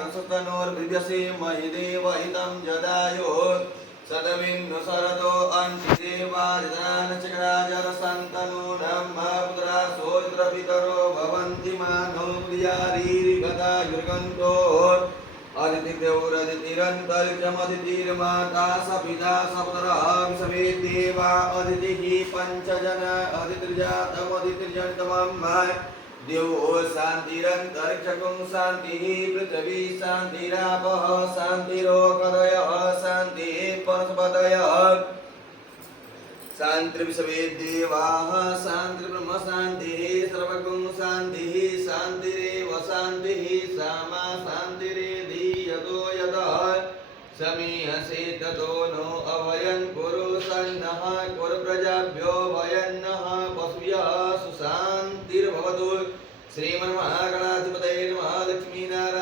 गसस्तनोर्विद्यसे महि देव हितं जदायो सदमिन्नु सरतो अंशिदेवादिदानचक्राजरसन्तनु ब्रह्मपुत्रा सोत्रपितरो भवन्ति मानो प्रियारीरिगदायुर्गन्तो अदितिदेवोरदितिरन्तरिक्षमदितिर्माता सपिता सपुत्रः विषवेदेवा अदितिः पञ्चजन अदितिर्जातमदितिर्जनितमं देवो शान्तिरन्तरिक्षकुं शान्तिः पृथिवी शान्तिरापः शान्तिरोकदयः शान्तिः वनस्पतयः शान्तिर्विश्वेदेवाः शान्तिर्ब्रह्म शान्तिः सर्वगुं शान्तिः शान्तिरेव शान्तिः सामा शान्तिरेधि यतो यतः समीहसे ततो नो अभयं कुरु सन्नः कुरु प्रजाभ्यो भयन्नः पशुभ्यः सुशान्तिर्भवतु श्रीमन्महागणाधिपतये